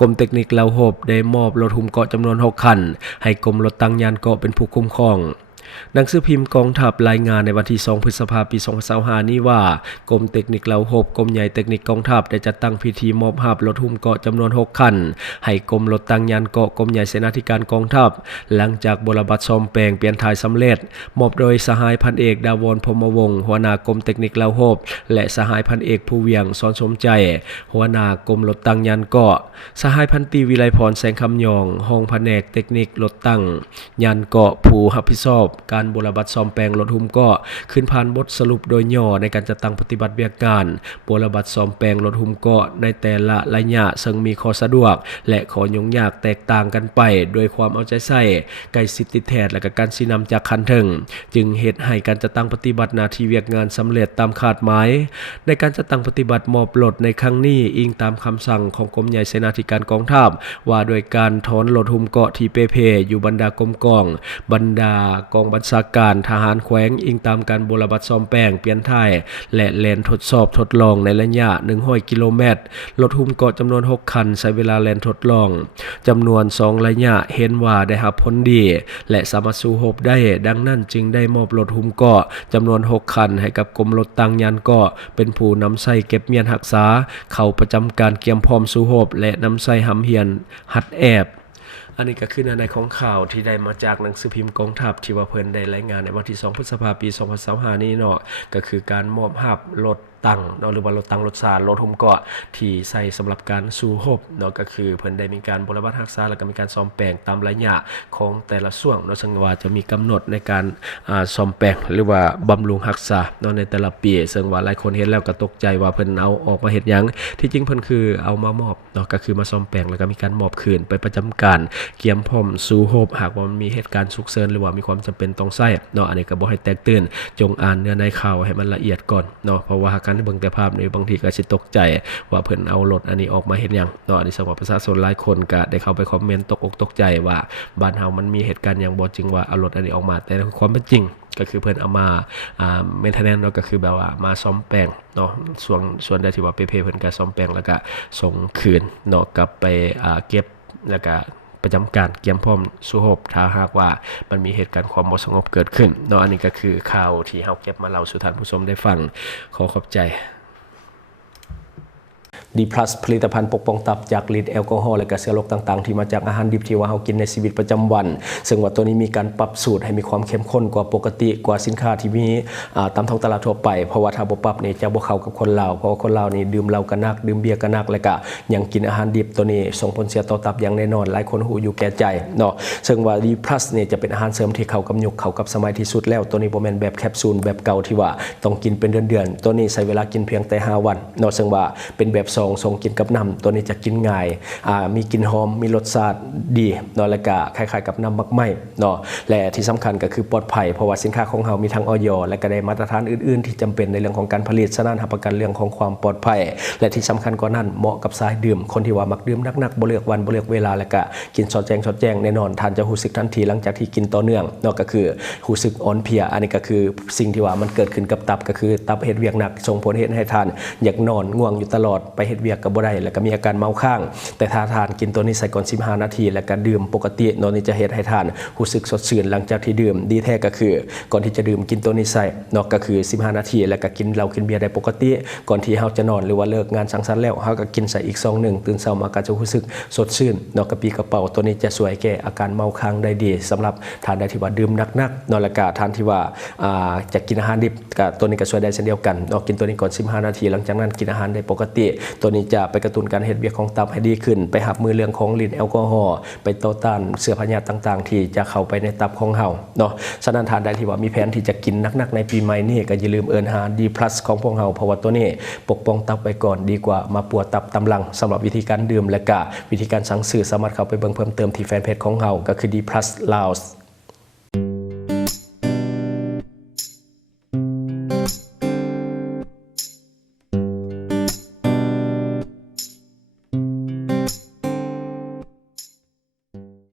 กรมเทคนิคลาวโฮบได้มอบรถหุ้มเกาะจำนวน6คันให้กรมรถตั้งยานเกาะเป็นผู้คุ้มครองหนังสือพิมพ์กองทัพรายงานในวันที่2พฤษภาคมปี2025นี้ว่ากรมเทคนิคลาวโฮบกรมใหญ่เทคนิคกองทัพได้จัดตั้งพิธีมอบรับรถหุ้มเกาะจำนวน6คันให้กรมรถตั้งยานเกาะกรมใหญ่เสนาธิการกองทัพหลังจากบรบัตรซ่อมแปลงเปลี่ยนถ่ายสำเร็จมอบโดยสหายพันเอกดาวรพรหมวงศ์หัวหน้ากรมเทคนิคลาวโฮบและสหายพันเอกผู้เวียงสอนสมใจหัวหน้ากรมรถตั้งยานเกาะสหายพันตรีวิไลพรแสงคำยองห้องแผนกเทคนิครถตั้งยานเกาะผู้รับผิดชอบการบรบัตรซ่อมแปลงรถหุ้มเกาะขึ้นผ่านบทสรุปโดยย่อในการจัดตั้งปฏิบัติเวียกการบรบัตรซ่อมแปลงรถหุ้มเกาะในแต่ละระยะซึ่งมีข้อสะดวกและข้อยุ่งยากแตกต่างกันไปโดยความเอาใจใส่ใกล้ชิดติดแทนและการชี้นำจากคันถึงจึงเหตุให้การจัดตั้งปฏิบัติหน้าที่เวียกงานสำเร็จตามคาดหมายในการจัดตั้งปฏิบัติมอบรถในครั้งนี้อิงตามคำสั่งของกรมใหญ่เสนาธิการกองทัพว่าโดยการถอนรถหุ้มเกาะที่เปอยู่บรรดากรมกองบรรดากองบัญชาการทหารแขวงอิงตามการบรบัตรซ่อมแปลงเปลี่ยนถ่ายและแล่นทดสอบทดลองในระยะ100กิโลเมตรรถหุ้มเกาะจำนวน6คันใช้เวลาแล่นทดลองจำนวน2ระยะเห็นว่าได้รับผลดีและสามารถสู้รบได้ดังนั้นจึงได้มอบรถหุ้มเกาะจำนวน6คันให้กับกรมรถตั้งยานเกาะเป็นผู้นำใช้เก็บเมียนรักษาเข้าประจำการเกียมพร้อมสู้รบและนำใช้หำเหียนหัดแอบอันนี้ก็คือในของข่าวที่ได้มาจากหนังสือพิมพ์กองทัพที่ว่าเพิ่นได้รายงานในวันที่2พฤษภาคมปี2025นี้เนาะก็คือการมอบรับรถตั้งเนาะหรือว่ารถตั้งรถสารรถหุ้มเกาะที่ใช้สำหรับการสู้รบเนาะก็คือเพิ่นได้มีการบรบัตรรักษาแล้วก็มีการซ่อมแปลงตามระยะของแต่ละช่วงเนาะซึ่งว่าจะมีกำหนดในการซ่อมแปลงหรือว่าบำรุงรักษาเนาะในแต่ละปีซึ่งว่าหลายคนเห็นแล้วก็ตกใจว่าเพิ่นเอาออกมาเฮ็ดหยังที่จริงเพิ่นคือเอามามอบเนาะก็คือมาซ่อมแปลงแล้วก็มีการมอบคืนไปประจำการเกียมพร้อมสู้รบหากว่ามันมีเหตุการณ์ฉุกเฉินหรือว่ามีความจำเป็นต้องใช้เนาะอันนี้ก็บ่ให้แตกตื่นจงอ่านเนื้อในข่าวให้มันละเอียดก่อนเนาะเพราะว่าการที่เบิ่งแต่ภาพนี่บางทีก็สิตกใจว่าเพิ่นเอารถอันนี้ออกมาเฮ็ดหยังเนาะอันนี้สำหรับประชาชนหลายคนก็ได้เข้าไปคอมเมนต์ตกอกตกใจว่าบ้านเฮามันมีเหตุการณ์หยังบ่จริงว่าเอารถอันนี้ออกมาแต่ความเป็นจริงก็คือเพิ่นเอามาเมนเทนแนนซ์เนาะก็คือแบบว่ามาซ่อมแปลงเนาะส่วนใดที่ว่าเพิ่นก็ซ่อมแปลงแล้วก็ส่งคืนเนาะกลับไปเก็บแล้วก็ประจำการเกียมพร้อมสู้รบถ้าหากว่ามันมีเหตุการณ์ความบ่สงบเกิดขึ้นเนาะอันนี้ก็คือข่าวที่เฮาเก็บมาเล่าสู่ท่านผู้ชมได้ฟังขอขอบใจดีพลัสผลิตภัณฑ์ปกป้องตับจากฤทธิ์แอลกอฮอล์และก็เชื้อโรคต่างๆที่มาจากอาหารดิบที่ว่าเรากินในชีวิตประจำวันซึ่งว่าตัวนี้มีการปรับสูตรให้มีความเข้มข้นกว่าปกติกว่าสินค้าที่มีตามท้องตลาดทั่วไปเพราะว่าถ้าบ่ปรับนี่จะบ่เข้ากับคนลาวเพราะว่าคนลาวนี่ดื่มเหล้ากันนักดื่มเบียร์กันนักแล้วก็ยังกินอาหารดิบตัวนี้ส่งผลเสียต่อตับอย่างแน่นอนหลายคนฮู้อยู่แก่ใจเนาะซึ่งว่าดีพลัสนี่จะเป็นอาหารเสริมที่เข้ากับยุคเข้ากับสมัยที่สุดแล้วตัวนี้บ่แม่นแบบแคปซูลแบบเก่าที่ว่าต้องกินเป็นเดือนๆตัวนี้ใช้เวลากินเพียงแต่5วันเนาะซึ่งว่าเป็นแบบซองส่งกินกับตัวนี้จะกินง่ายมีกลิ่นหอมมีรสชาติดีเนาะแล้วก็คล้ายๆกับน้ำมักไหม้เนาะและที่สำคัญก็คือปลอดภัยเพราะว่าสินค้าของเรามีทั้งอย.และก็ได้มาตรฐานอื่นๆที่จำเป็นในเรื่องของการผลิตฉะนั้นรับประกันเรื่องของความปลอดภัยและที่สำคัญกว่านั้นเหมาะกับสายดื่มคนที่ว่ามักดื่มนักๆบ่เลือกวันบ่เลือกเวลาแล้วก็กินสอดแจ้งแน่นอนท่านจะรู้สึกทันทีหลังจากที่กินต่อเนื่องเนาะก็คือรู้สึกอ่อนเพลียอันนี้ก็คือสิ่งที่ว่ามันเกิดขึ้นกับตับก็คือตับเฮ็ดเวียกหนักส่งผลให้ท่านอยากนอนง่วงอยู่ตลอดไปเฮ็ดเวียกก็บ่ได้แล้วก็มีอาการเมาข้างแต่ถ้าทานกินตัวนี้ใส่ก่อน15นาทีแล้วก็ดื่มปกติเนาะนี่จะเฮ็ดให้ทานรู้สึกสดชื่นหลังจากที่ดื่มดีแท้ก็คือก่อนที่จะดื่มกินตัวนี้ใส่เนาะก็คือ15นาทีแล้วก็กินเหล้ากินเบียร์ได้ปกติก่อนที่เฮาจะนอนหรือว่าเลิกงานสังสรรค์แล้วเฮาก็กินใส่อีกซองนึงตื่นเช้ามาก็จะรู้สึกสดชื่นเนาะกระปรี้กระเป๋าตัวนี้จะช่วยแก้อาการเมาค้างได้ดีสำหรับทานได้ที่ว่าดื่มหนักๆเนาะแล้วก็ทานที่ว่าจะกินอาหารดิบก็ตัวนี้ก็ช่วยได้เช่นเดียวกันเนาะกินตัวนี้ก่อน15นาทีหลังจากนั้นกินอาหารได้ปกติตัวนี้จะไปกระตุ้นการเฮ็ดเวียกของตับให้ดีขึ้นไปหับมือเรื่องของฤทธิ์แอลกอฮอล์ไปต่อต้านเชื้อพยาธิต่างๆที่จะเข้าไปในตับของเฮาเนาะฉะนั้นทานได้ที่ว่ามีแผนที่จะกินหนักๆในปีใหม่นี้ก็อย่าลืมเอิ้นหาดีพลัสของพวกเฮาเพราะว่าตัวนี้ปกป้องตับไว้ก่อนดีกว่ามาปวดตับตำลังสำหรับวิธีการดื่มและก็วิธีการสั่งซื้อสามารถเข้าไปเบิ่งเพิ่มเติมที่แฟนเพจของเฮาก็คือ D+ Laos